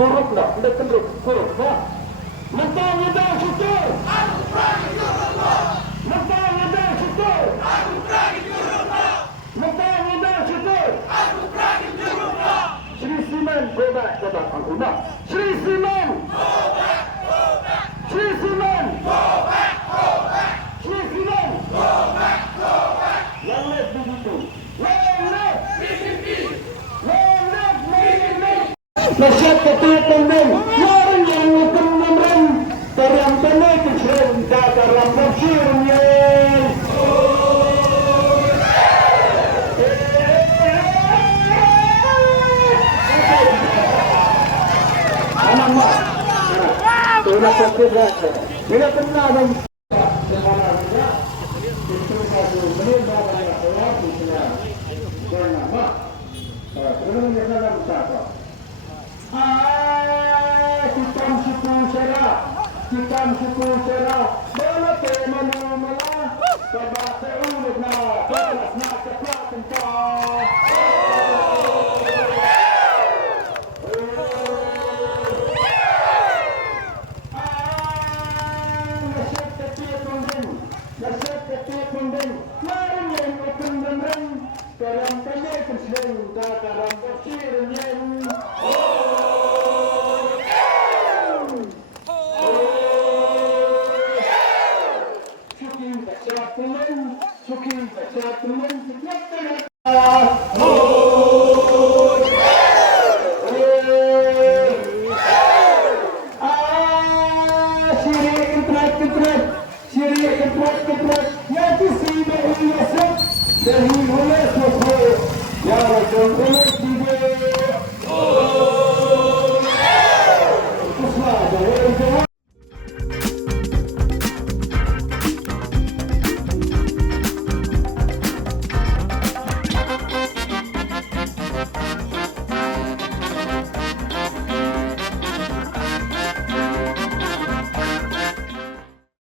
Huruf lah, tidak kenduk huruf lah. Mentang dan syukur. Aku berani Khuborjylla. Mentang dan syukur. Aku berani Khuborjylla. Mentang dan syukur. Aku berani Khuborjylla. Shri Siman go back to the Al-Ummah. Shri Siman. Go back, go back. Shri Siman. Go back, go back. Shri Siman. Go back, go back. Long live begitu. Long live. PPP. Long live Meghalaya. Nasihat ketua pemimpin. Orang yang mengemban terang benar kecerdasan dalam berfirman. Bila fokus bila pernah dan itu satu menit bagaimana orang punya bernama sebelum kita bercakap kita syukur serah mana tema mana sebab seulut na kelas nak kelas